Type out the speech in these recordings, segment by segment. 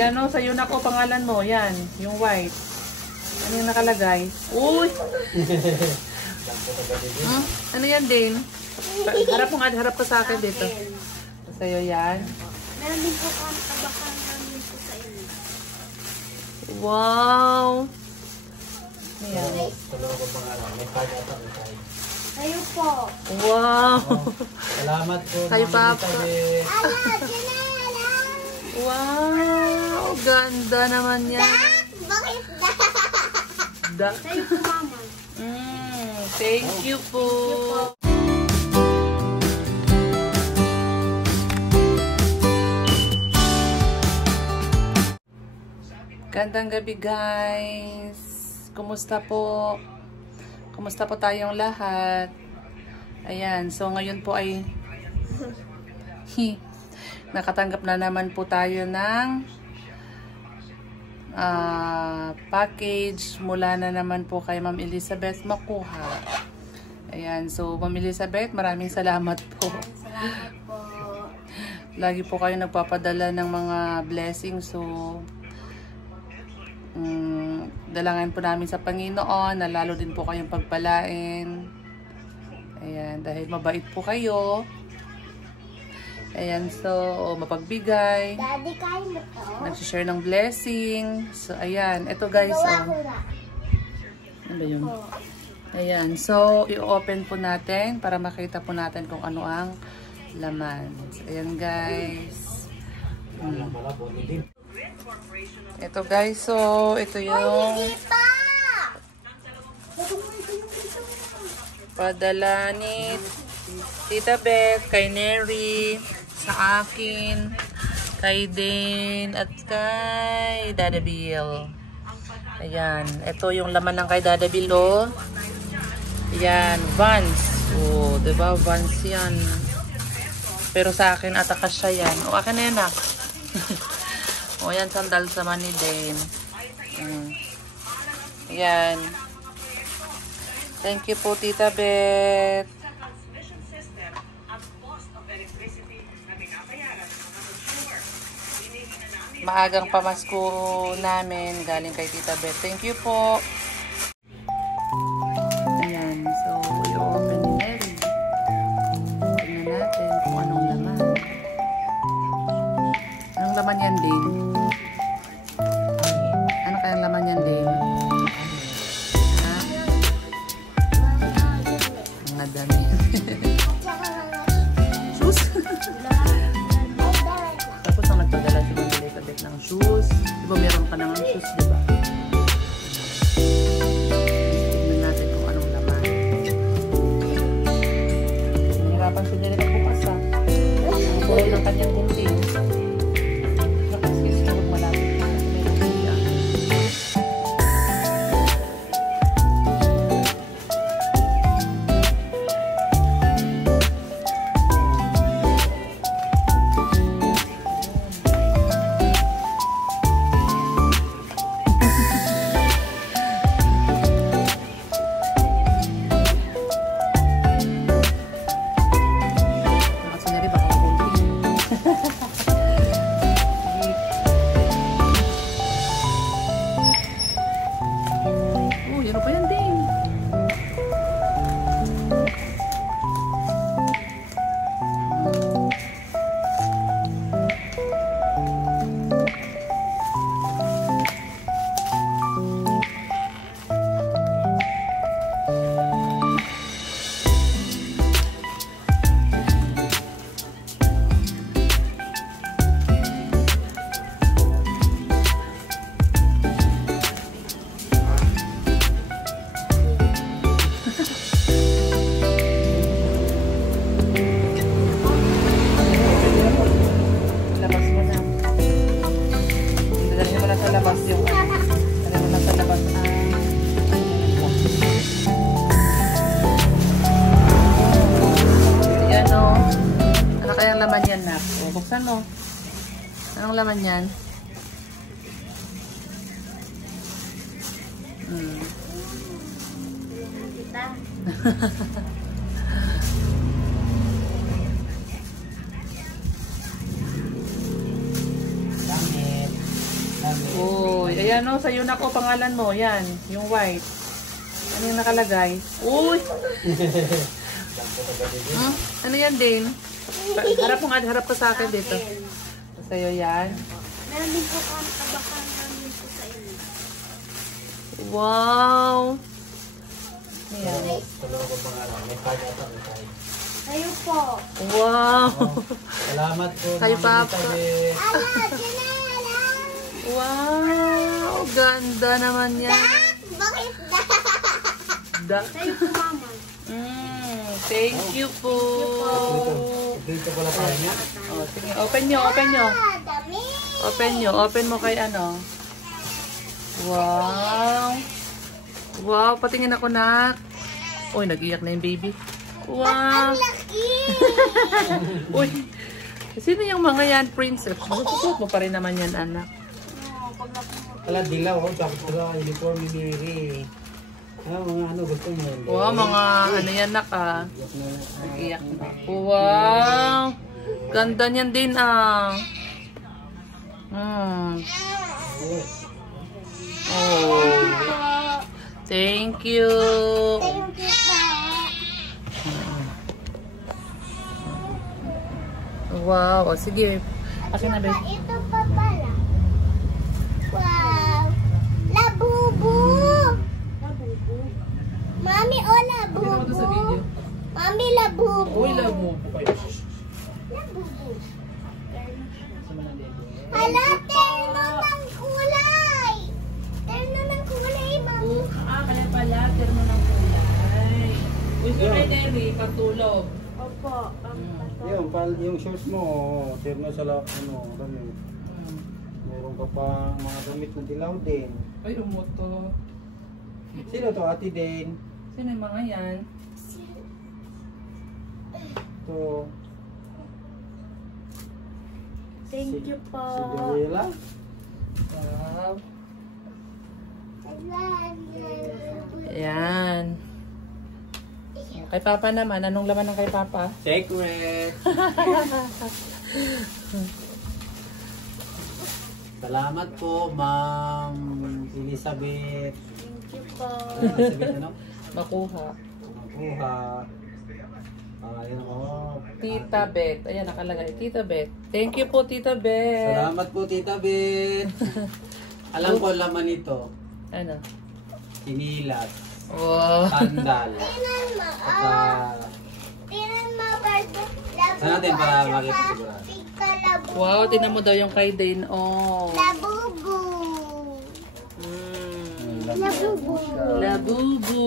Ayan o, sa'yo na ko pangalan mo. Yan, yung white. Ano yung nakalagay? Uy! Ano yan din? Harap ka sa akin dito. Sa'yo yan. Meron din po kabakan namin po sa inyo. Wow! Ayan. Kayo po. Wow! Salamat po. Kay Papa. Wow! Ganda naman yan. Bakit Kayo po, mama. Thank you po. Gandang gabi guys. Kumusta po? Kumusta po tayong lahat? Ayan, so ngayon po ay nakatanggap na naman po tayo ng package mula na naman po kay Ma'am Elizabeth Makuha. Ayan, so Ma'am Elizabeth, maraming salamat po. Salamat po. Lagi po kayo nagpapadala ng mga blessings, so dalangin po namin sa Panginoon na lalo din po kayong pagpalain. Ayan, dahil mabait po kayo. Ayan, so mapagbigay. Daddy, kain mo to? Nagsishare ng blessing. So, ayan. Ito guys, ano ba yun? Ayan, so i-open po natin para makita po natin kung ano ang laman. So, ayan guys. Ito guys, so ito yung padala ni Tita Beth kay Neri, sa akin, kay Dane, at kay Dada Bill. Ayan, ito yung laman ng kay Dada Bill, oh. Ayan, Vans. Oh, diba? Vans yan. Pero sa akin, atakasya yan. O, akin na yan, nak. O, yan, sandal sama ni Dane. Ayan. Thank you po, Tita Beth. Maagang pamasko namin galing kay Tita Beth. Thank you po. Ayan, so i-open ni Mary. Tingnan natin kung anong laman. Anong laman yan, Dane? Ano kayang laman yan, Dane? Ha? Ang dami. Sus! Tapos ang nagpadala si Mami Elizabeth ng shoes. Diba meron ka ng shoes, diba? Tignan natin kung anong laman. Nahirapan si Neri magbukas, ha? Ang kulay ng kanyang gunting. Nakasisi na huwag malapit. Kasi may gunting. Laman yan, nak. O, buksan mo. Anong laman yan? Uy, ayan o, sa'yo na ko pangalan mo. Yan, yung white. Ano yung nakalagay? Uy! Ano yan din? Harap ka sa akin dito. Sa'yo yan. Meron din po kami abakan namin po sa inyo. Wow! Ayan. Kayo po. Wow! Salamat po. Kay Ma'am Papa. Elizabeth. Wow! Ganda naman yan. Bakit Kayo po, mama. Thank you po. Dito pala tayo niya. Oh, sige, open nyo, open nyo. Dami. Open mo kay ano. Wow. Wow, patingin ako na. Uy, nag-iyak na yung baby. Wow. Laki. Uy, sino yung mga yan, princess? Masusuot mo pa rin naman yan, anak. Kala dilaw, oh. Tapos pala uniform ni Mary. Mga ano gusto mo. Wow, mga ano yan, nak, ah. Nag-iyak na. Wow. Ganda niyan din, ah. Oh. Thank you. Thank you po. Wow. O, sige. Akin na, babe. Ito pa pala. Wow. Labubu. Labubu. Mami, oh, labubu. Mami, labubu. Uy, labo po kayo. Labubu. Hala, terno ng kulay. Terno ng kulay, mami. Kaya pala, termo ng kulay. Uy, so kay Derry, patulog. Opo. Yung shorts mo, terno sa ano, damit. Meron ka pa mga damit na dilaw din. Ay, umuto. Sino to? Ate din. Sino yung mga yan? To. Thank you po. Si Joella. Wow. Ayan. Kay Papa naman, anong laman ng kay Papa? Secret. Salamat po, Ma'am Elizabeth. Thank you po. Elizabeth ano? Makuha. Nakuha. Ayun ako. Tita Beth. Ayan, nakalagay. Tita Beth. Thank you po, Tita Beth. Salamat po, Tita Beth. Alam ko laman nito. Ano? Sinilas. Wow. Sandal. Tinan mo. At Tinan mo, Bardo. saan natin para makita sigurado? Tika, labubu. Wow, tinan mo daw yung kay Dane. Oh. Labubu. Labubu. Labubu.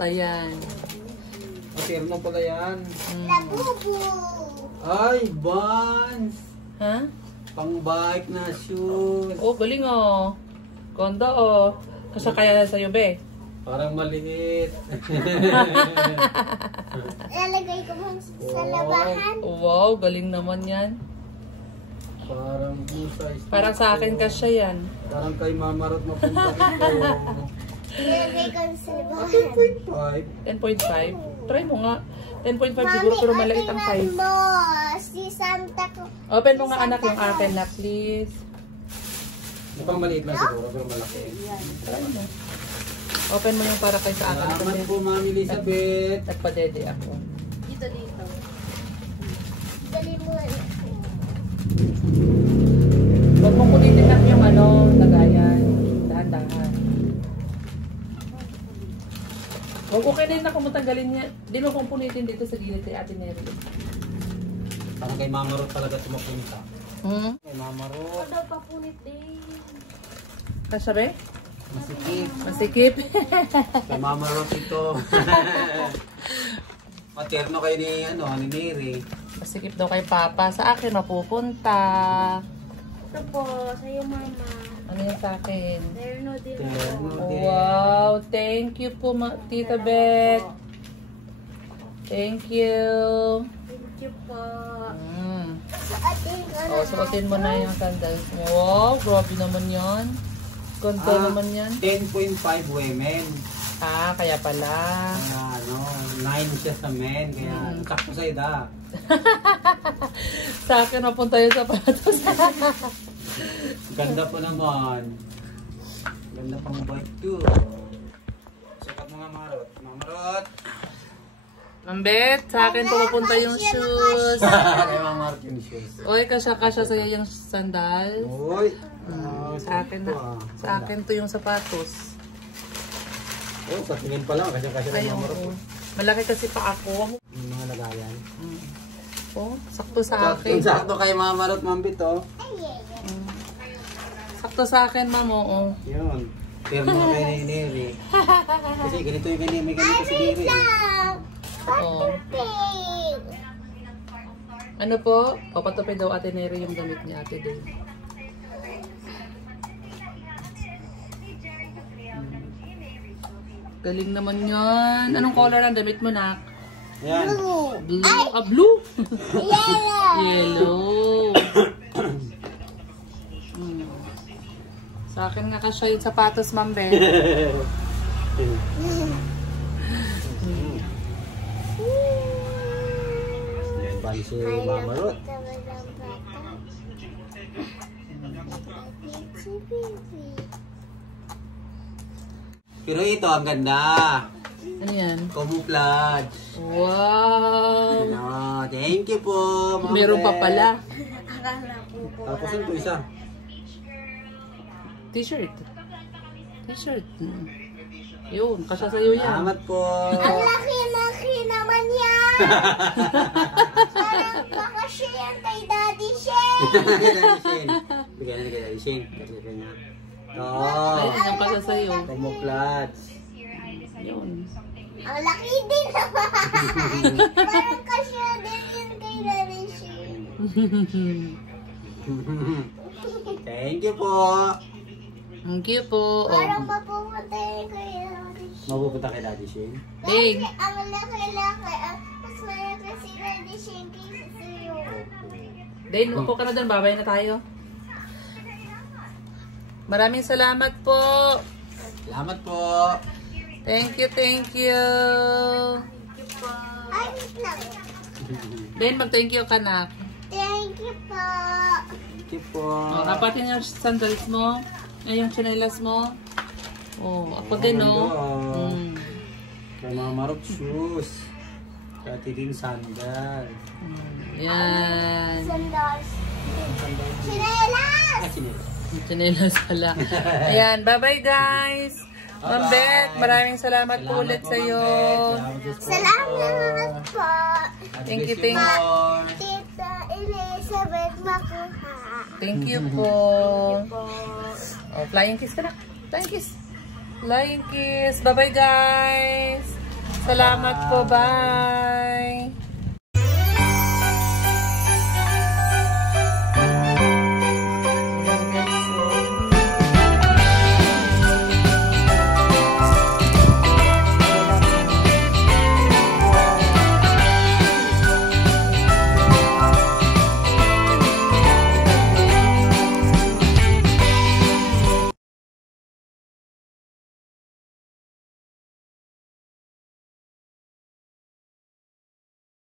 Ayan. Terno pala yan. Labubu. Ay, Vans. Ha? Pang-bike na shoes. Oh, galing oh. Kondo oh. Kasakaya na sa'yo, be. Parang maliit. Lalagay ko mo sa labahan. Wow, galing naman yan. Parang busay. Parang sa akin kasya yan. Parang kay Mama Rot mapunta ito. Lalagay ko sa labahan. 10.5. 10.5. Try mo nga. 10.5 siguro, pero maliit ang tingnan size. mo. Si Santa ko. Open mo nga anak yung akin na, please. Mukhang maliit lang siguro, pero malaki. Try mo. Open mo yung para kay sa akin. Salamat po, Ma'am Elizabeth. Nagpadede ako. Dito. Dali mo. Huwag mong kulitin lang yung ano, lagayan. Dahan-dahan. Huwag okay na yun na kumutanggalin niya. Di mo kong punitin dito sa gilid kay Ate Neri. Parang kay Mama Rot talaga tumapunta. Kay Mama Rot. Daw papunit din. Kasabi? Masikip. Masikip. Kay Mama Rot ito. Materno kayo ni Mary. Masikip daw kay Papa. Sa akin mapupunta. Ito po, sa'yo mama. Ano yan sa akin? Terno din Terno. po. Wow, thank you po, Tita Beth. Thank you. Thank you po. Oh, suotin mo na yung sandals mo. Wow, grabe naman yan. Ganda naman yan. 10.5 women. Ah, kaya pala. Kaya 9 siya sa men. Kaya sakto sa ida. Sa akin napunta yung sapatos. Ganda pa naman. Ganda pang bike ko. Sikat mga marot. Mamarot. Mambet, sa akin pupunta yung shoes. Kaya mga marot yung shoes. Oy, kasya sa'yo yung sandal. Uy. Sa akin na. Sa akin to yung sapatos. Oh, sa tingin pa lang. Kasi Ay, ng mga marot. oo. Malaki kasi pa ako. Yung mga lagayan. Oh, sakto sa akin. Sakto kay mga marot, mambit, oh. Sakto sa akin, ma'am, oo. Yun. Pero mga kay Neri. Kasi ganito yung ganito. May ganito si Neri. Oo. Ano po? Papatupin daw Ate Neri yung gamit niya, Ate Day. Galing naman yan. Anong color ang damit mo, nak? Ayan. Blue. Ah, blue? Yellow. Yellow. Sa akin nga kasya yung sapatos, Ma'am Ben. Bali si Mama Ruth. Pero ito, ang ganda. Ano yan? Camouflage. Wow! Ano, thank you po, Mama Meron pa Ruth. pala. Tapos ito isa. T-shirt. T-shirt. Yun, kasya sa'yo yan. Salamat po. Ang laki-laki naman yan. Parang pakashare kay Daddy Shane. Bigyan na kay Daddy Shane. Kasi kanya. Ayun, yung kasya sa'yo. Camouflage. Yun. Ang laki din naman. Parang kasya din yun kay Daddy Shane. Thank you po. Thank you po. Parang mapupunta yun kay Daddy Shane. Mapupunta kay Daddy Shane. Ding. Ang laki-laki. Mas malaki si Daddy Shane kaysa sa'yo. Dane, upo ka na doon. Babay na tayo. Maraming salamat po. Salamat po. Thank you, thank you. Ay, wait lang. Dane, mag-thank you ka na. Thank you po. Thank you po. Oh, kapatin yung sandals mo. Ay, yung chinelas mo. Oh, ako din, no? Kay Mama Marot shoes. Kati din sandal. Yan. Sandals. Sinelas! Chinelas. Chinelas pala. Ayan, bye-bye guys. Ma'am Beth, maraming salamat po ulit sa iyo. Salamat po. Thank you, thank you. Tita Elizabeth Makuha. Thank you po. Oh, flying kiss ka na. Flying kiss. Flying kiss. Bye-bye guys. Salamat po. Bye.